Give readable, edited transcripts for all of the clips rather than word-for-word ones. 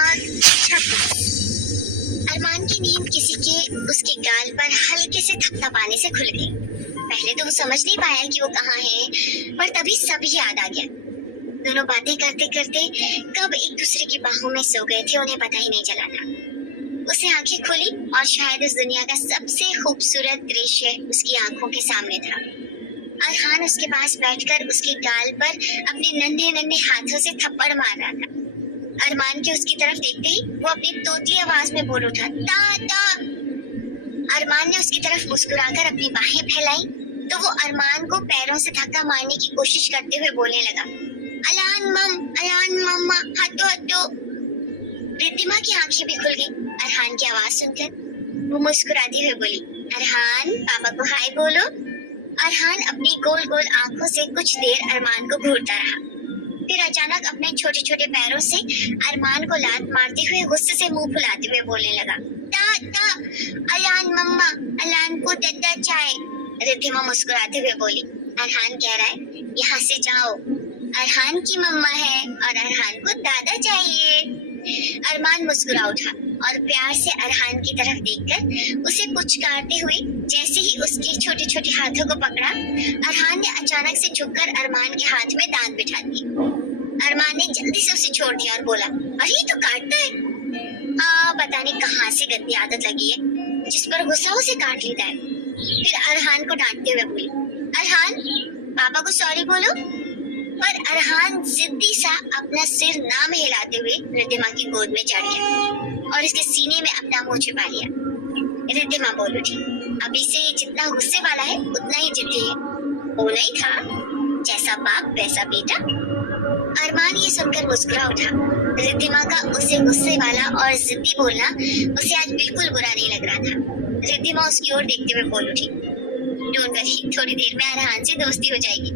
भाग 26। अरमान की नींद किसी के उसके गाल पर हल्के से थपथपाने से खुल गई। पहले तो वो समझ नहीं पाया कि वो कहाँ है, पर तभी सब याद आ गया। दोनों बातें करते करते कब एक दूसरे की बाहों में सो गए थे उन्हें पता ही नहीं चला था। उसे आंखें खुली और शायद इस दुनिया का सबसे खूबसूरत दृश्य उसकी आंखों के सामने था। अरहान उसके पास बैठकर उसके गाल पर अपने नन्हे नन्हे हाथों से थप्पड़ मार रहा था। अरमान के उसकी तरफ देखते ही वो अपनी तोतली आवाज में बोल उठा, ता। अरमान ने उसकी तरफ मुस्कुराकर अपनी बाहें फैलाई तो वो अरमान को पैरों से धक्का मारने की कोशिश करते हुए बोलने लगा, अलान मम्मा हटो हटो। रिद्धिमा की आंखें भी खुल गई अरहान की आवाज सुनकर। वो मुस्कुराती हुए बोली, अरहान पापा को हाय बोलो। अरहान अपनी गोल गोल आंखों से कुछ देर अरमान को घूरता रहा, फिर अचानक अपने छोटे छोटे पैरों से अरमान को लात मारते हुए गुस्से से मुंह फुलाते हुए बोलने लगा, ता अलान मम्मा, अलान को दद्दा चाय। रिद्धिमा मुस्कुराते हुए बोली, अरहान कह रहा है यहाँ से जाओ, अरहान की मम्मा है और अरहान को दादा चाहिए। अरमान मुस्कुरा उठा और प्यार से अरहान की तरफ देखकर उसे पुचकारते हुए जैसे ही उसके छोटे छोटे हाथों को पकड़ा, अरहान ने अचानक से झुककर अरमान के हाथ में दांत बिठा दिए। अरमान ने जल्दी से उसे छोड़ दिया और बोला, अरे ये तो काटता है। पता नहीं कहाँ से गंदी आदत लगी है, जिस पर गुस्सा उसे काट लेता है। फिर अरहान को डांटते हुए बोली, अरहान पापा को सॉरी बोलो। पर अरहान जिद्दी सा अपना सिर ना हिलाते हुए रिद्धिमा की गोद में चढ़ गया और इसके सीने में अपना मुंह छुपा लिया। रिद्धिमा बोल उठी, अभी से ये जितना गुस्से वाला है उतना ही जिद्दी है। होना ही था, जैसा बाप वैसा बेटा। अरमान ये सुनकर मुस्कुरा उठा। रिद्धिमा का उसे गुस्से वाला और जिद्दी बोलना उसे आज बिल्कुल बुरा नहीं लग रहा था। रिद्धिमा उसकी ओर देखते हुए बोल उठी, डोंट वरी, थोड़ी देर में अरहान से दोस्ती हो जाएगी,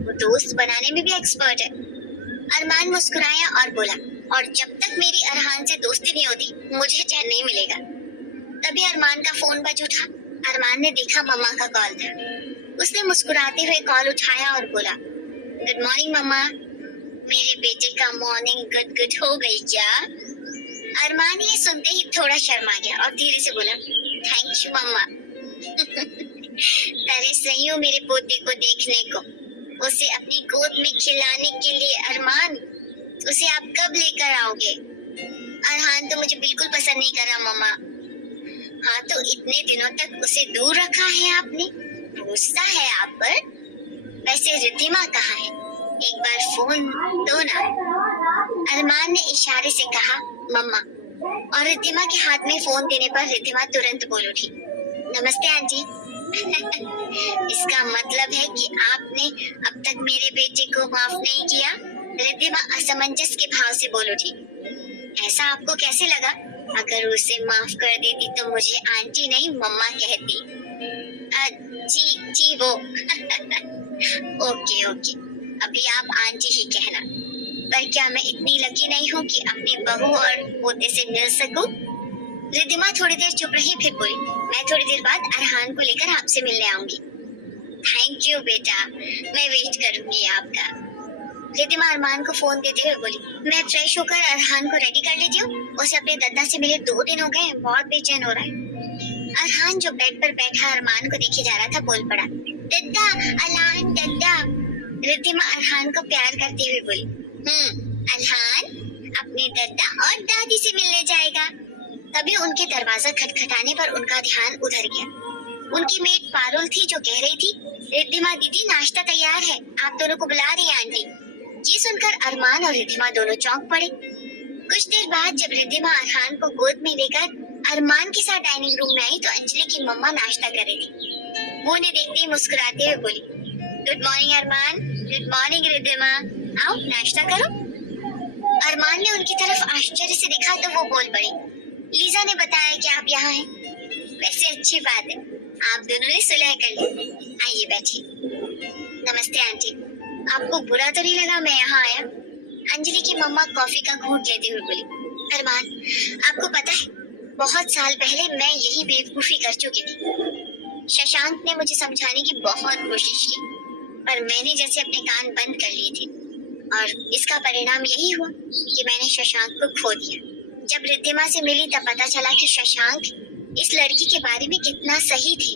वो दोस्त बनाने में भी एक्सपर्ट है। अरमान मुस्कुराया और बोला, और जब तक मेरी अरहान से दोस्ती नहीं होती मुझे चैन नहीं मिलेगा। तभी अरमान का फोन बज उठा। अरमान ने देखा मम्मा का कॉल था। उसने मुस्कुराते हुए कॉल उठाया और बोला, गुड मॉर्निंग मम्मा। मेरे बेटे का मॉर्निंग गुड हो गई क्या? अरमान ये सुनते ही थोड़ा शर्मा गया और धीरे से बोला, थैंक यू मम्मा। तरस रही हूँ मेरे पोते को देखने को, उसे अपनी गोद में खिलाने के लिए। अरमान, उसे आप कब लेकर आओगे? अरहान तो मुझे बिल्कुल पसंद नहीं कर रहा मम्मा। हाँ तो इतने दिनों तक उसे दूर रखा है आपने, गुस्सा है आप पर। वैसे रिद्धिमा कहाँ है, एक बार फोन दो ना। अरमान ने इशारे से कहा, मम्मा, और रिद्धिमा के हाथ में फोन देने पर रिद्धिमा तुरंत बोल उठी, नमस्ते आंटी। इसका मतलब है कि आपने अब तक मेरे बेटे को माफ नहीं किया? रिद्धिमा असमंजस के भाव से बोल उठी, ऐसा आपको कैसे लगा? अगर उसे माफ कर देती तो मुझे आंटी नहीं मम्मा कहती। जी वो। ओके, अभी आप आंटी ही कहना। पर क्या मैं इतनी लकी नहीं हूँ कि अपनी बहू और पोते से मिल सकूं? रिद्धिमा थोड़ी देर चुप रही, फिर बोली, मैं थोड़ी देर बाद अरहान को लेकर आपसे मिलने आऊंगी। थैंक यू बेटा, मैं वेट करूंगी आपका। रिद्धिमा अरमान को फोन देते हुए बोली, मैं फ्रेश होकर अरहान को रेडी कर लेती हूँ, उसे अपने दद्दा से मिले 2 दिन हो गए, बहुत बेचैन हो रहा है। अरहान जो बेड पर बैठा अरमान को देखे जा रहा था बोल पड़ा, दद्दा, अलान दद्दा। रिद्धिमा अरहान को प्यार करते हुए बोली, अरहान अपने दद्दा और दादी से मिलने जाएगा। तभी उनके दरवाजा खटखटाने पर उनका ध्यान उधर गया। उनकी मेट पारुल थी जो कह रही थी, रिद्धिमा दीदी नाश्ता तैयार है, आप दोनों को बुला रही है आंटी। ये सुनकर अरमान और रिद्धिमा दोनों चौंक पड़े। कुछ देर बाद जब रिद्धिमा अरहान को गोद में लेकर अरमान के साथ डाइनिंग रूम में आई तो अंजलि की मम्मा नाश्ता कर रही थी। वो उन्हें देखते ही मुस्कुराते हुए बोली, गुड मॉर्निंग अरमान, गुड मॉर्निंग रिद्धिमा, आओ नाश्ता करो। अरमान ने उनकी तरफ आश्चर्य से देखा तो वो बोल पड़ी, लीजा ने बताया कि आप यहाँ हैं। वैसे अच्छी बात है, आप दोनों ने सुलह कर ली, आइए बैठिए। नमस्ते आंटी, आपको बुरा तो नहीं लगा मैं यहाँ आया? अंजलि की मम्मा कॉफी का घूंट लेते हुए बोली, अरमान, आपको पता है बहुत साल पहले मैं यही बेवकूफी कर चुकी थी। शशांक ने मुझे समझाने की बहुत कोशिश की, पर मैंने जैसे अपने कान बंद कर लिए थे और इसका परिणाम यही हुआ कि मैंने शशांक को खो दिया। जब रिद्धिमा से मिली तब पता चला कि शशांक इस लड़की के बारे में कितना सही थे।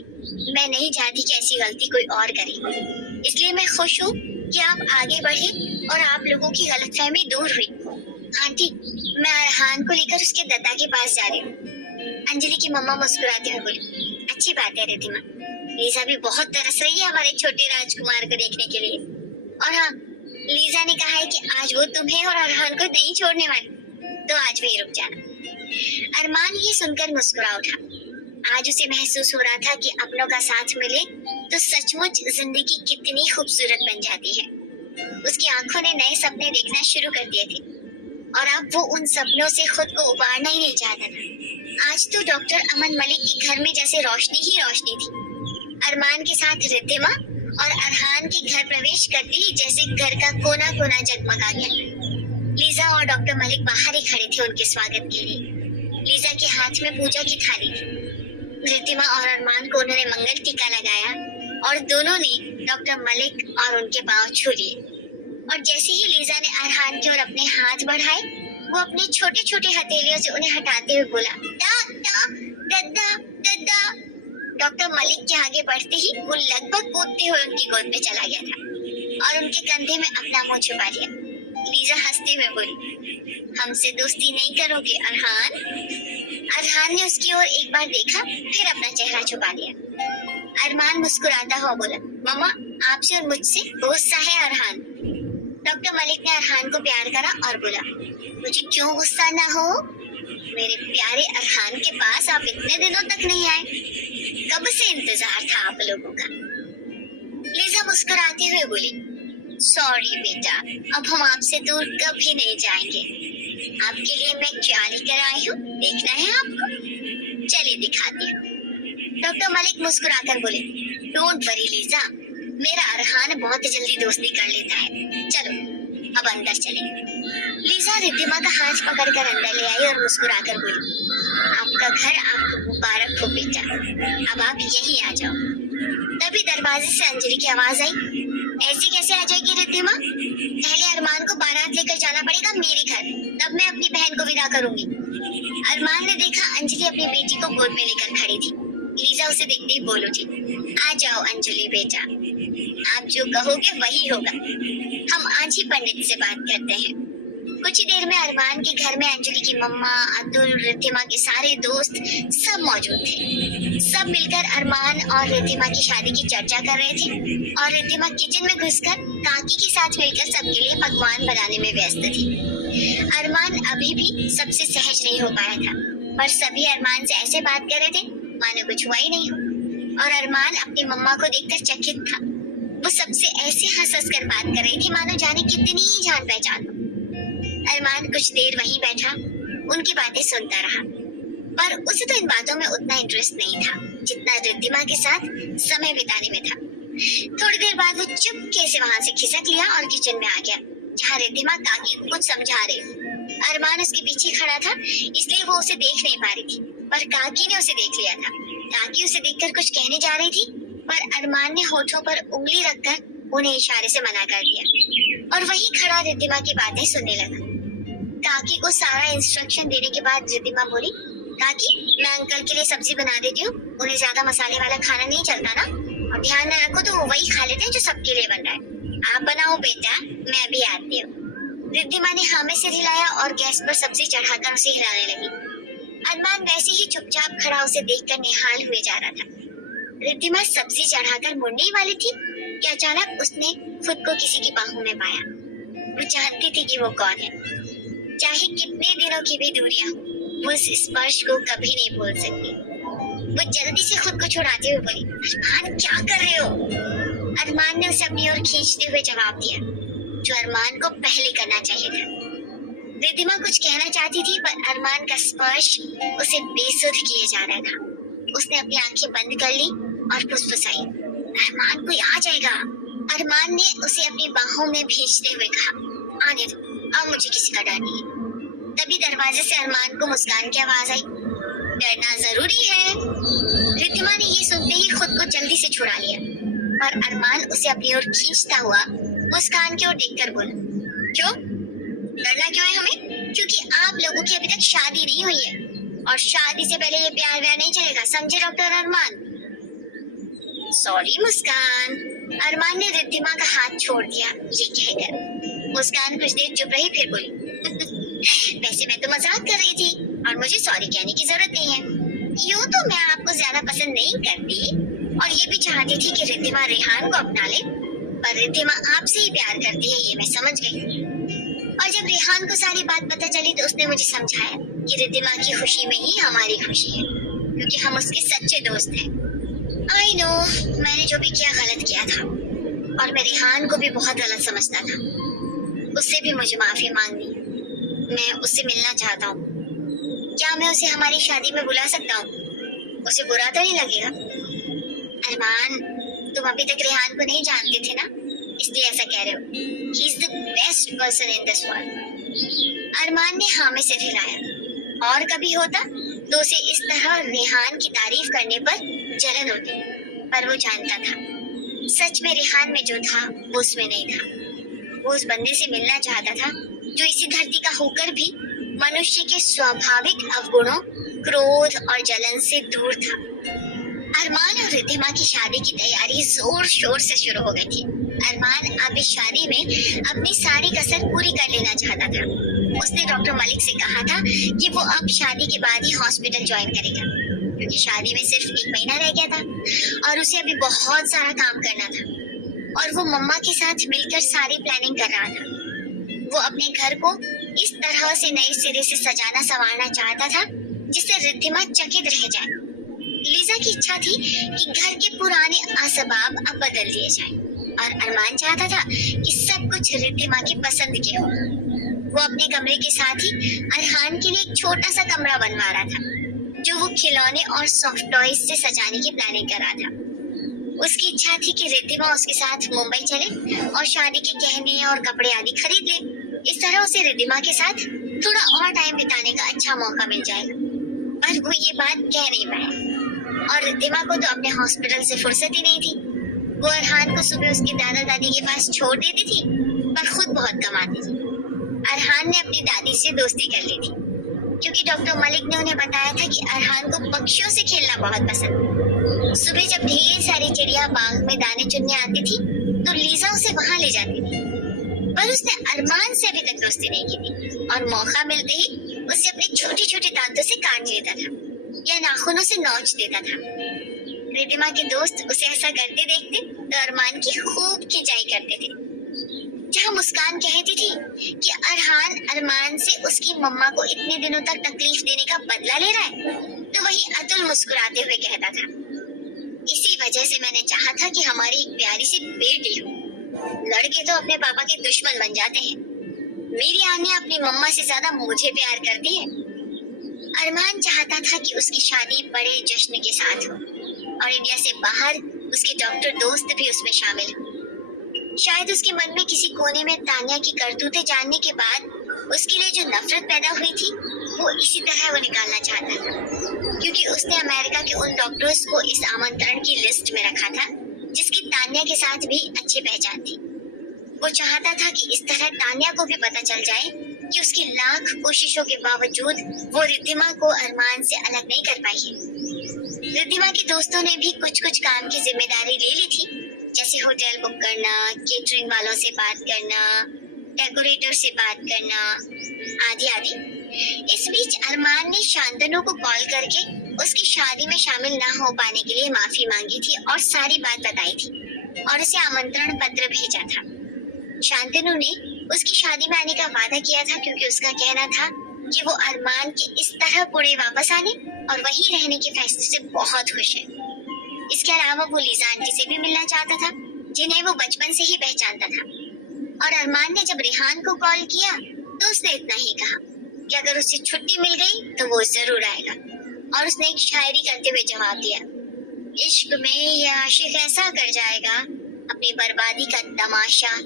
मैं नहीं चाहती कि ऐसी गलती कोई और करे, इसलिए मैं खुश हूँ कि आप आगे बढ़े और आप लोगों की गलतफहमी दूर हुई। आंटी, मैं अरहान को लेकर उसके दादा के पास जा रही हूँ। अंजलि की मम्मा मुस्कुराते हुए बोली। अच्छी बात है रिद्धिमा, लीजा भी बहुत तरस रही है हमारे छोटे राजकुमार को देखने के लिए। और हाँ, लीजा ने कहा है कि आज वो तुम्हें और अरहान को नहीं छोड़ने वाली, तो आज वही रुक जाना। अरमान ये सुनकर मुस्कुरा उठा। आज उसे महसूस हो रहा था कि अपनों का साथ मिले तो सचमुच जिंदगी कितनी खूबसूरत बन जाती है। उसकी आंखों ने नए सपने देखना शुरू कर दिए थे और अब वो उन सपनों से खुद को उबारना ही नहीं चाहता था। आज तो डॉक्टर अमन मलिक के घर में जैसे रोशनी ही रोशनी थी। अरमान के साथ रिद्धिमा और अरहान के घर प्रवेश करते ही जैसे घर का कोना कोना जगमगा गया। लीजा और डॉक्टर मलिक बाहर ही खड़े थे उनके स्वागत के लिए। लीजा के हाथ में पूजा की थाली थी। रिद्धिमा और अरमान को उन्होंने मंगल टीका लगाया और दोनों ने डॉक्टर मलिक और उनके पांव छू लिए। और जैसे ही लीजा ने अरहान की ओर अपने हाथ बढ़ाए, वो अपने छोटे छोटे हथेलियों से उन्हें हटाते हुए बोला, दद्दा दद्दा। डॉक्टर मलिक के आगे बढ़ते ही वो लगभग कूदते हुए उनकी गोद में चला गया था और उनके कंधे में अपना मुंह छुपा लिया। लीजा हंसते हुए बोली, हमसे दोस्ती नहीं करोगे अरहान? अरहान ने उसकी ओर एक बार देखा, फिर अपना चेहरा छुपा लिया। अरमान मुस्कुराता हुआ बोला, मम्मा आपसे और मुझसे गुस्सा है अरहान। डॉक्टर मलिक ने अरहान को प्यार करा और बोला, मुझे क्यों गुस्सा ना हो? मेरे प्यारे अरहान के पास आप इतने दिनों तक नहीं आए, कब से इंतजार था आप लोगों का। लीजा मुस्कुराते हुए बोली, सॉरी बेटा, अब हम आपसे दूर कभी नहीं जाएंगे। आपके लिए मैं क्या लेकर आई हूँ, देखना है आपको? चलिए दिखाती हूँ। डॉक्टर मलिक मुस्कुराकर बोले, डोंट वरी लीजा, मेरा अरहान बहुत जल्दी दोस्ती कर लेता है। चलो अब अंदर चलें। लीजा रिद्धिमा का हाथ पकड़कर अंदर ले आई और मुस्कुराकर बोली, आपका घर आपको मुबारक हो बेटा, अब आप यहीं आ जाओ। तभी दरवाजे से अंजलि की आवाज आई, ऐसे कैसे आ जाएगी रिद्धिमा? पहले अरमान को बारात लेकर जाना पड़ेगा मेरे घर, तब मैं अपनी बहन को विदा करूंगी। अरमान ने देखा अंजलि अपनी बेटी को गोद में लेकर खड़ी थी। लीजा उसे देखते ही बोल उठी, आ जाओ अंजलि बेटा, आप जो कहोगे वही होगा। हम आज ही पंडित से बात करते हैं। कुछ ही देर में अरमान के घर में अंजलि की मम्मा, अतुल, रिद्धिमा के सारे दोस्त सब मौजूद थे। सब मिलकर अरमान और रिद्धिमा की शादी की चर्चा कर रहे थे और रिद्धिमा किचन में घुसकर काकी के साथ मिलकर सबके लिए पकवान बनाने में व्यस्त थी। अरमान अभी भी सबसे सहज नहीं हो पाया था, पर सभी अरमान से ऐसे बात कर रहे थे मानो कुछ हुआ ही नहीं हो। और अरमान अपनी मम्मा को देखकर चकित था। वो सबसे ऐसे हंस हंस कर बात कर रही थी मानो जाने कितनी जान पहचान हो। अरमान कुछ देर वहीं बैठा उनकी बातें सुनता रहा, पर उसे तो इन बातों में उतना इंटरेस्ट नहीं था जितना रिद्धिमा के साथ समय बिताने में था। थोड़ी देर बाद वो चुपके से वहां से खिसक लिया और किचन में आ गया, जहाँ रिद्धिमा काकी को कुछ समझा रही। अरमान उसके पीछे खड़ा था, इसलिए वो उसे देख नहीं पा रही थी, पर काकी ने उसे देख लिया था। काकी उसे देखकर कुछ कहने जा रही थी, पर अरमान ने होठों पर उंगली रखकर उन्हें इशारे से मना कर दिया और वहीं खड़ा रिद्धिमा की बातें सुनने लगा। काकी को सारा इंस्ट्रक्शन देने के बाद रिद्धिमा बोली, काकी मैं अंकल के लिए सब्जी बना देती हूँ, उन्हें ज्यादा मसाले वाला खाना नहीं चलता ना, और ध्यान न रखो तो वो वही खा लेते हैं जो सबके लिए बन रहा है। आप बनाओ बेटा, मैं अभी आती हूँ। रिद्धिमा ने हाँ में सिर हिलाया और गैस पर सब्जी चढ़ाकर उसे हिलाने लगी। अरमान वैसे ही चुपचाप खड़ा उसे देखकर निहाल हुए जा रहा था। रिद्धिमा सब्जी चढ़ाकर मुड़ने वाली थी कि अचानक उसने खुद को किसी की बाहों में पाया। वो जानती थी कि वो कौन है, चाहे कितने दिनों की भी दूरियां हो, वो उस स्पर्श को कभी नहीं भूल सकती। वो जल्दी से खुद को छुड़ाते हुए बोली, अरमान क्या कर रहे हो? अरमान ने उसे अपनी ओर खींचते हुए जवाब दिया, जो अरमान को पहले करना चाहिए था। रिद्धिमा कुछ कहना चाहती थी, पर अरमान का स्पर्श उसे बेसुध किए जा रहा था। उसने अपनी आंखें बंद कर ली और फुसफुसाई, अरमान कोई आ जाएगा। अरमान ने उसे अपनी बाहों में भींचते हुए कहा, आने दो, अब मुझे किसी का डर नहीं है। तभी दरवाजे से अरमान को मुस्कान की आवाज आई, डरना जरूरी है। रिद्धिमा ने ये सुनते ही खुद को जल्दी से छुड़ा लिया, पर अरमान उसे अपनी ओर खींचता हुआ मुस्कान की ओर देखकर बोला, क्यों डरना क्यों है हमें? क्योंकि आप लोगों की अभी तक शादी नहीं हुई है और शादी से पहले ये प्यार व्यार नहीं चलेगा, समझे डॉक्टर अरमान? सॉरी मुस्कान। अरमान ने रिद्धिमा का हाथ छोड़ दिया ये कहकर। मुस्कान कुछ देर चुप रही, फिर बोली वैसे मैं तो मजाक कर रही थी और मुझे सॉरी कहने की जरूरत नहीं है। यूं तो मैं आपको ज्यादा पसंद नहीं करती और ये भी चाहती थी कि रिद्धिमा रेहान को अपना ले, पर रिद्धिमा आपसे ही प्यार करती है ये मैं समझ गई। और जब रेहान को सारी बात पता चली तो उसने मुझे समझाया कि रिद्धिमा की खुशी में ही हमारी खुशी है, क्योंकि हम उसके सच्चे दोस्त हैं। आई नो, मैंने जो भी किया गलत किया था और मैं रेहान को भी बहुत गलत समझता था। उससे भी मुझे माफी मांगनी है। मैं उससे मिलना चाहता हूँ। क्या मैं उसे हमारी शादी में बुला सकता हूँ? उसे बुरा तो नहीं लगेगा? अरमान, तुम अभी तक रेहान को नहीं जानते थे ना, इसलिए ऐसा कह रहे हो। He is the best person in this world. Arman ने हाँ में सिर हिलाया। और कभी होता तो उसे इस तरह रेहान की तारीफ करने पर जलन होती, पर वो जानता था सच में रेहान में जो था वो उसमें नहीं था। वो उस बंदे से मिलना चाहता था जो इसी धरती का होकर भी मनुष्य के स्वाभाविक अवगुणों, क्रोध और जलन से दूर था। अरमान और रिद्धिमा की शादी की तैयारी जोर शोर से शुरू हो गई थी। अरमान अब इस शादी में अपनी सारी कसर पूरी कर लेना चाहता था। उसने डॉक्टर मलिक से कहा था कि वो अब शादी के बाद ही हॉस्पिटल ज्वाइन करेगा, क्योंकि शादी में सिर्फ 1 महीना रह गया था और उसे अभी बहुत सारा काम करना था और वो मम्मा के साथ मिलकर सारी प्लानिंग कर रहा था। वो अपने घर को इस तरह से नए सिरे से सजाना संवारना चाहता था जिससे रिद्धिमा चकित रह जाए। लीजा की इच्छा थी कि घर के पुराने असबाब अब बदल दिए जाएं और अरमान चाहता था कि सब कुछ रिद्धिमा की पसंद के हो। वो अपने कमरे के साथ ही अरहान के लिए एक छोटा सा कमरा बनवा रहा था जो वो खिलौने और सॉफ्ट टॉयज से सजाने की प्लानिंग कर रहा था। उसकी इच्छा थी कि रिद्धिमा उसके साथ मुंबई चले और शादी के गहने और कपड़े आदि खरीद ले। इस तरह उसे रिद्धिमा के साथ थोड़ा और टाइम बिताने का अच्छा मौका मिल जाएगा। पर वो ये बात कह नहीं पाया और रिद्धिमा को तो अपने हॉस्पिटल से फुर्सत ही नहीं थी। वो अरहान को सुबह उसके दादा दादी के पास छोड़ देती थी, पर खुद बहुत कम आती थी। अरहान ने अपनी दादी से दोस्ती कर ली थी क्योंकि डॉक्टर मलिक ने उन्हें बताया था कि अरहान को पक्षियों से खेलना बहुत पसंद है। सुबह जब ढेर सारी चिड़िया बाग में दाने चुनने आती थी तो लीजा उसे वहां ले जाती थी, पर उसने अरमान से अभी तक दोस्ती नहीं की थी और मौका मिलते ही उसे अपने छोटे छोटे दांतों से काट लेता था या नाखूनों से नोच देता था। रिद्धिमा के दोस्त उसे ऐसा करते देखते तो अरमान की खूब खिंचाई करते थे। जहाँ मुस्कान कहती थी कि अरहान अरमान से उसकी मम्मा को इतने दिनों तक तकलीफ देने का बदला ले रहा है, तो वही अतुल मुस्कुराते हुए कहता था इसी वजह से मैंने चाहा था कि हमारी एक प्यारी सी बेटी हो। लड़के तो अपने पापा के दुश्मन बन जाते हैं। मेरी आन्या अपनी मम्मा से ज्यादा मुझे प्यार करती है। अरमान चाहता था कि उसकी शादी बड़े जश्न के साथ हो और इंडिया से बाहर उसके डॉक्टर दोस्त भी उसमें शामिल हो। शायद उसके मन में किसी कोने में तान्या की करतूतें जानने के बाद उसके लिए जो नफरत पैदा हुई थी वो इसी तरह वो निकालना चाहता था, क्योंकि उसने अमेरिका के उन डॉक्टर्स को इस आमंत्रण की लिस्ट में रखा था जिसकी तान्या के साथ भी अच्छी पहचान थी। वो चाहता था कि इस तरह तान्या को भी पता चल जाए कि उसकी लाख कोशिशों के बावजूद वो रिद्धिमा को अरमान से अलग नहीं कर पाई है। रिद्धिमा के दोस्तों ने भी कुछ कुछ काम की जिम्मेदारी ले ली थी, जैसे होटल बुक करना, केटरिंग वालों से बात करना, डेकोरेटर से बात करना आदि आदि। इस बीच अरमान ने शांतनु को कॉल करके उसकी शादी में शामिल ना हो पाने के लिए माफी मांगी थी और सारी बात बताई थी और उसे आमंत्रण पत्र भेजा था। शांतनु ने उसकी शादी में आने का वादा किया था क्योंकि उसका कहना था कि वो अरमान के इस तरह पुणे वापस आने और वहीं रहने के फैसले से बहुत खुश है। इसके अलावा वो लीजा आंटी से भी मिलना चाहता था जिन्हें वो बचपन से ही पहचानता था। और अरमान ने जब रेहान को कॉल किया तो उसने इतना ही कहा कि अगर उसे छुट्टी मिल गई तो वो जरूर आएगा। और उसने एक शायरी करते हुए जवाब दिया, इश्क में ये आशिक ऐसा कर जाएगा अपनी बर्बादी का तमाशा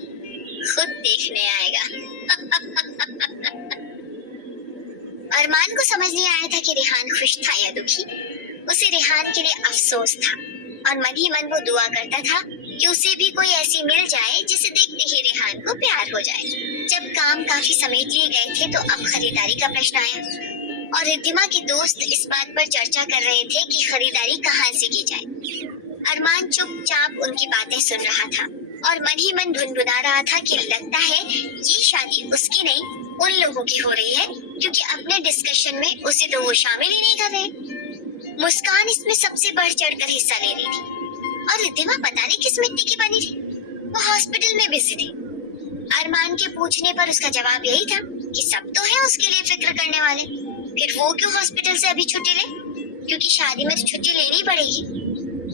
खुद देखने आएगा। अरमान को समझ नहीं आया था कि रेहान खुश था या दुखी। उसे रेहान के लिए अफसोस था और मन ही मन वो दुआ करता था कि उसे भी कोई ऐसी मिल जाए जिसे देखते ही रेहान को प्यार हो जाए। जब काम काफी समेट लिए गए थे तो अब खरीदारी का प्रश्न आया और रिद्धिमा के दोस्त इस बात पर चर्चा कर रहे थे कि खरीदारी कहाँ से की जाए। अरमान चुपचाप उनकी बातें सुन रहा था और मन ही मन गुनगुना रहा था कि लगता है ये शादी उसकी नहीं उन लोगों की हो रही है, क्योंकि अपने डिस्कशन में उसे तो वो शामिल ही नहीं कर रहे। मुस्कान इसमें सबसे बढ़ चढ़कर हिस्सा ले रही थी और रिद्धिमा पता नहीं किस मिट्टी की बनी थी, वो हॉस्पिटल में बिजी थी। अरमान के पूछने पर उसका जवाब यही था कि सब तो है उसके लिए फिक्र करने वाले, फिर वो क्यों हॉस्पिटल से अभी छुट्टी ले, क्योंकि शादी में तो छुट्टी लेनी पड़ेगी।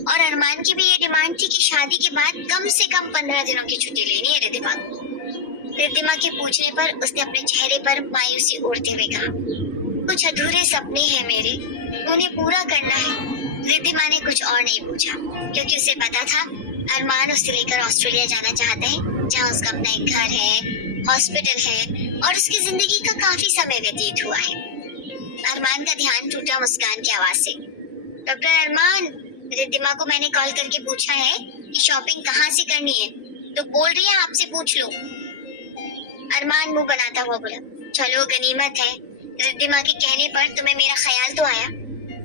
और अरमान की भी ये डिमांड थी कि शादी के बाद कम से कम 15 दिनों की छुट्टी लेनी है रिद्धिमा को। रिद्धिमा के पूछने पर उसने अपने चेहरे पर मायूसी ओढ़ते हुए कहा, कुछ अधूरे सपने हैं मेरे, उन्हें पूरा करना है। रिद्धिमा ने कुछ और नहीं पूछा, क्योंकि उसे पता था अरमान उसे लेकर ऑस्ट्रेलिया जाना चाहता है, जहाँ उसका अपना एक घर है, हॉस्पिटल है और उसकी जिंदगी का काफी समय व्यतीत हुआ है। अरमान का ध्यान टूटा मुस्कान की आवाज से। डॉक्टर अरमान, रिद्धिमा को मैंने कॉल करके पूछा है कि शॉपिंग कहाँ से करनी है, तो बोल रही है आपसे पूछ लो। अरमान मुंह बनाता हुआ बोला, चलो गनीमत है, रिद्धिमा के कहने पर तुम्हें मेरा ख्याल तो आया,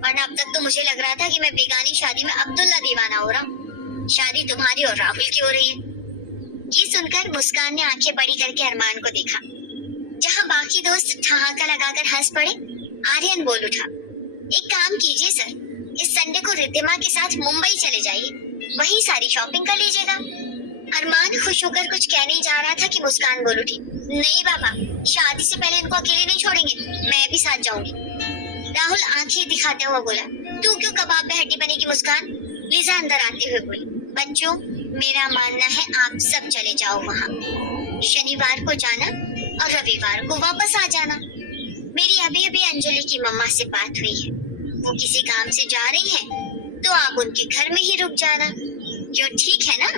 वरना अब तक तो मुझे लग रहा था कि मैं बेगानी शादी में अब्दुल्ला दीवाना हो रहा हूँ। शादी तुम्हारी और राहुल की हो रही है। ये सुनकर मुस्कान ने आंखें बड़ी करके अरमान को देखा। जहाँ बाकी दोस्त ठहाका लगाकर हंस पड़े, आर्यन बोल उठा, एक काम कीजिए सर, इस संडे को रिद्धिमा के साथ मुंबई चले जाइए, वहीं सारी शॉपिंग कर लीजिएगा। अरमान खुश होकर कुछ कहने जा रहा था कि मुस्कान बोल उठी, नहीं बाबा, शादी से पहले इनको अकेले नहीं छोड़ेंगे, मैं भी साथ जाऊंगी। राहुल आंखें दिखाते हुआ बोला, तू क्यों कबाब में हड्डी बनेगी मुस्कान? लीजा अंदर आते हुए बोली, बच्चों मेरा मानना है आप सब चले जाओ वहाँ, शनिवार को जाना और रविवार को वापस आ जाना। मेरी अभी अभी अंजलि की मम्मा से बात हुई है, वो किसी काम से जा रही है, तो आप उनके घर में ही रुक जाना, क्यों ठीक है ना?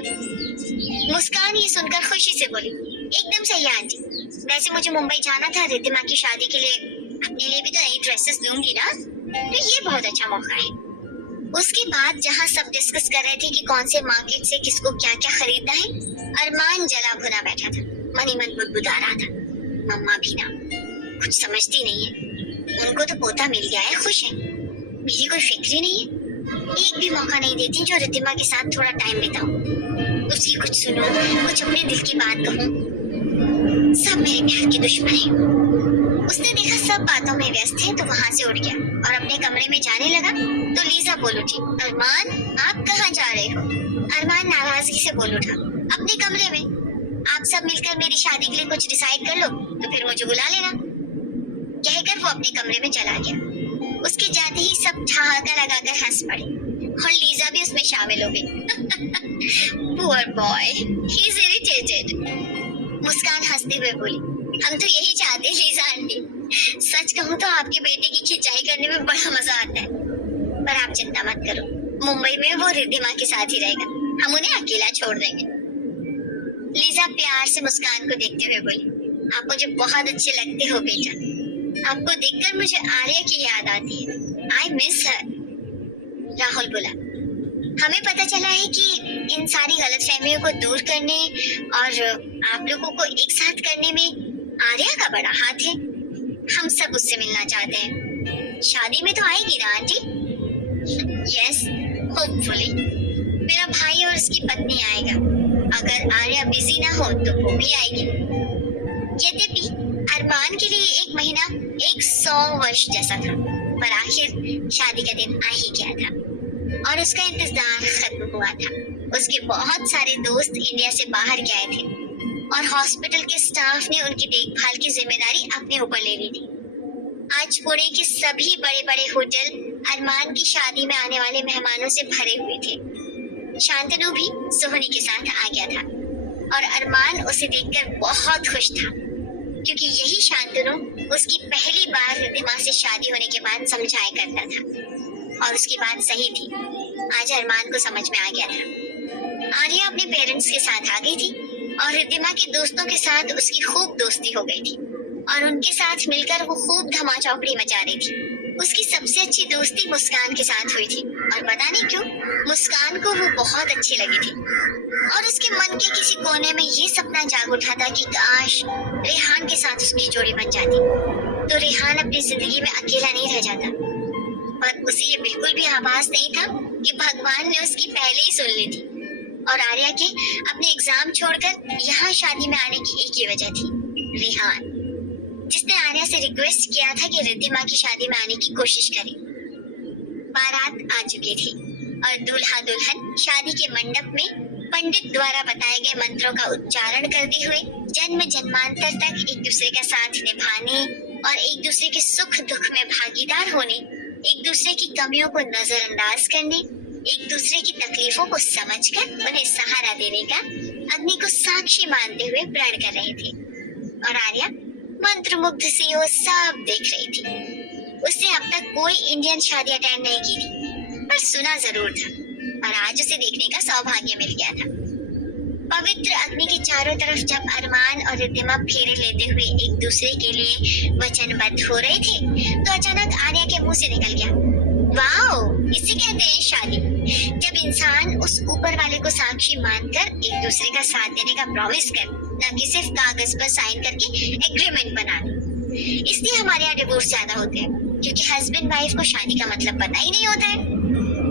मुस्कान ये सुनकर खुशी से बोली, एकदम सही है आंटी, वैसे मुझे मुंबई जाना था रिद्धिमा की शादी के लिए, अपने लिए भी तो नई ड्रेसेस लूंगी ना, तो ये बहुत अच्छा मौका है। उसके बाद जहाँ सब डिस्कस कर रहे थे कि कौन से मार्केट से किसको क्या क्या खरीदना है, अरमान जला भुना बैठा था, मन ही मन बुदबुदा रहा था, मम्मा भी ना कुछ समझती नहीं है, उनको तो पोता मिल गया है, खुश है, मेरी कोई फिक्र ही नहीं है, एक भी मौका नहीं देती जो रिद्धिमा के साथ थोड़ा टाइम बिताऊं, उसकी कुछ सुनो, कुछ अपने दिल की बात कहूं। सब मेरे प्यार के दुश्मन हैं। उसने देखा सब बातों में व्यस्त है तो वहां से उठ गया और अपने कमरे में जाने लगा तो लीजा बोल उठी, अरमान आप कहाँ जा रहे हो? अरमान नाराजगी से बोल उठा, अपने कमरे में, आप सब मिलकर मेरी शादी के लिए कुछ डिसाइड कर लो तो फिर मुझे बुला लेना। कहकर वो अपने कमरे में चला गया। उसके जाते ही सब ठहाका लगाकर हंस पड़े और लीजा भी उसमें शामिल हो गई। Poor boy, he is irritated. मुस्कान हंसते हुए बोली, हम तो यही चाहते हैं लीजा आंटी, सच कहूँ तो आपके बेटे की खिंचाई करने में बड़ा मजा आता है, पर आप चिंता मत करो, मुंबई में वो रिद्धिमा के साथ ही रहेगा, हम उन्हें अकेला छोड़ देंगे। लीजा प्यार से मुस्कान को देखते हुए बोली, आप मुझे बहुत अच्छे लगते हो बेटा, आपको देखकर मुझे आर्या की याद आती है, आई मिस हर। राहुल बोला, हमें पता चला है कि इन सारी गलतफहमियों को दूर करने और आप लोगों को एक साथ करने में आर्या का बड़ा हाथ है, हम सब उससे मिलना चाहते हैं, शादी में तो आएगी ना आंटी? यस, होपफुली, मेरा भाई और उसकी पत्नी आएगा, अगर आर्या बिजी ना हो तो वो भी आएगी। यद्यपि अरमान के लिए एक महीना 100 वर्ष जैसा था, पर आखिर शादी का दिन आ ही गया था और उसका इंतजार खत्म हुआ था। उसके बहुत सारे दोस्त इंडिया से बाहर गए थे और हॉस्पिटल के स्टाफ ने उनकी देखभाल की जिम्मेदारी अपने ऊपर ले ली थी। आज पुणे के सभी बड़े बड़े होटल अरमान की शादी में आने वाले मेहमानों से भरे हुए थे। शांतनु भी सोहनी के साथ आ गया था और अरमान उसे देखकर बहुत खुश था, क्योंकि यही शांतनु उसकी पहली बार रिद्धिमा से शादी होने के बाद समझाया करता था और उसकी बात सही थी। आज अरमान को समझ में आ गया था। आर्या अपने पेरेंट्स के साथ आ गई थी और रिद्धिमा के दोस्तों के साथ उसकी खूब दोस्ती हो गई थी। और उनके साथ मिलकर वो खूब धमाचौकड़ी मचा रही थी। उसकी सबसे अच्छी दोस्ती मुस्कान के साथ हुई थी और पता नहीं क्यों मुस्कान को वो बहुत अच्छी लगी थी और उसके मन के किसी कोने में ये सपना जाग उठा था कि काश रेहान के साथ उसकी जोड़ी बन जाती तो रेहान अपनी जिंदगी में अकेला नहीं रह जाता। पर उसे ये बिल्कुल भी आभास नहीं था कि भगवान ने उसकी पहले ही सुन ली थी और आर्या के अपने एग्जाम छोड़कर यहाँ शादी में आने की एक ही वजह थी, रेहान, जिसने आर्या से रिक्वेस्ट किया था कि रिद्धिमा की शादी में आने की कोशिश करे। बारात आ चुकी थी और दूल्हा दुल्हन शादी के मंडप में पंडित द्वारा बताए गए मंत्रों का उच्चारण करते हुए जन्म जन्मांतर तक एक दूसरे का साथ निभाने और एक दूसरे के सुख दुख में भागीदार होने, एक दूसरे की कमियों को नजरअंदाज करने, एक दूसरे की तकलीफों को समझकर उन्हें सहारा देने का अग्नि को साक्षी मानते हुए प्रण कर रहे थे और आर्या मंत्रमुग्ध सी वो सब देख रही थी। उसने अब तक कोई इंडियन शादी अटेंड नहीं की थी पर सुना जरूर था और आज उसे देखने का सौभाग्य मिल गया था। पवित्र अग्नि के चारों तरफ जब अरमान और रिद्धिमा फेरे लेते हुए एक दूसरे के लिए वचनबद्ध हो रहे थे तो अचानक आर्या के मुंह से निकल गया, वाओ, इसे कहते हैं शादी। जब इंसान उस ऊपर वाले को साक्षी मानकर एक दूसरे का साथ देने का प्रॉमिस कर, न कि सिर्फ कागज पर साइन करके एग्रीमेंट बनाने। इसलिए हमारे यहाँ डिवोर्स ज्यादा होते हैं क्योंकि हस्बैंड वाइफ को शादी का मतलब पता ही नहीं होता है।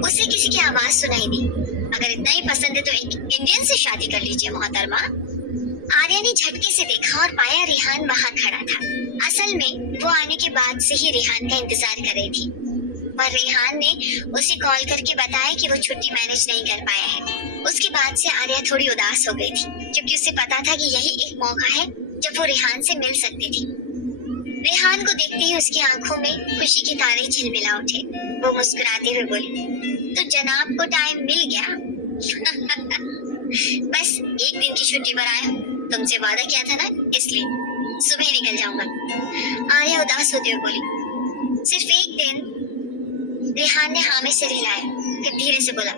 उसे किसी की आवाज सुनाई दी। अगर इतना ही पसंद है तो एक इंडियन से शादी कर लीजिए मोहतरमा। आर्या ने झटके से देखा और पाया रेहान वहां खड़ा था। असल में वो आने के बाद से ही रेहान का इंतजार कर रही थी पर रेहान ने उसे कॉल करके बताया कि वो छुट्टी मैनेज नहीं कर पाया है। उसके बाद से आर्या थोड़ी उदास हो गई थी क्योंकि उसे पता था कि यही एक मौका है जब वो रेहान से मिल सकती थी। रेहान को देखते ही उसकी आंखों में खुशी के तारे झिलमिला उठे। वो मुस्कुराते हुए बोली, तो जनाब को टाइम मिल गया। बस एक दिन की छुट्टी पर आया हूँ, तुमसे वादा किया था ना, इसलिए सुबह निकल जाऊंगा। आर्या उदास होते हुए बोली, सिर्फ एक दिन। रेहान ने हाँ में सिर हिलाया, फिर धीरे से बोला,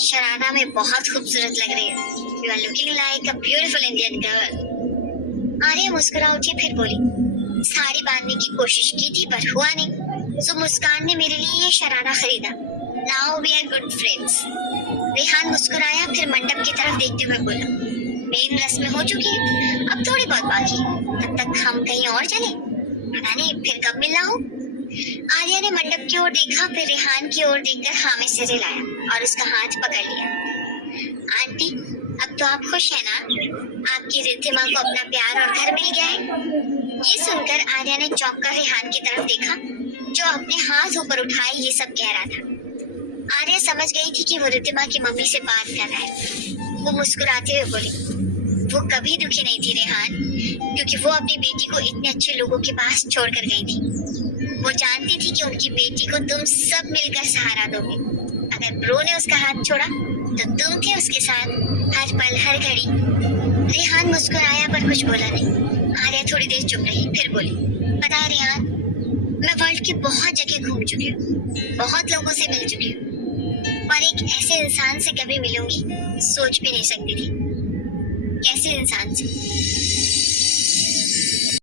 शरारा में बहुत खूबसूरत लग रही है। You are looking like a beautiful Indian girl. Arya मुस्कुरा उठी, फिर बोली, साड़ी बांधने की कोशिश की थी पर हुआ नहीं, सो मुस्कान ने मेरे लिए ये शरारा खरीदा। Now we are good friends. Rehan मुस्कुराया, फिर मंडप की तरफ देखते हुए बोला, मेन रस्में हो चुकी है, अब थोड़ी बहुत बाकी, तब तक हम कहीं और चले, पता नहीं फिर कब मिलना हो। आर्या ने मंडप की ओर देखा, फिर रेहान की ओर देखकर हाँ में सिर हिलाया और उसका हाथ पकड़ लिया। आंटी, अब तो आप खुश हैं ना? आपकी रिद्धिमा को अपना प्यार और घर मिल गया है। ये सुनकर आर्या ने चौंक कर रेहान की तरफ देखा जो अपने हाथ ऊपर उठाए ये सब कह रहा था। आर्या समझ गई थी कि वो रिद्धिमा की मम्मी से बात कर रहा है। वो मुस्कुराते हुए बोली, वो कभी दुखी नहीं थी रेहान, क्योंकि वो अपनी बेटी को इतने अच्छे लोगों के पास छोड़कर गई थी। वो जानती थी कि उनकी बेटी को तुम सब मिलकर सहारा दोगे। अगर ब्रो ने उसका हाथ छोड़ा तो तुम थे उसके साथ हर पल हर घड़ी। रेहान मुस्कुराया पर कुछ बोला नहीं। आर्या थोड़ी देर चुप रही, फिर बोली, पता है रेहान, मैं वर्ल्ड की बहुत जगह घूम चुकी हूँ, बहुत लोगों से मिल चुकी हूँ, पर एक ऐसे इंसान से कभी मिलूंगी सोच भी नहीं सकती थी। कैसे इंसान से?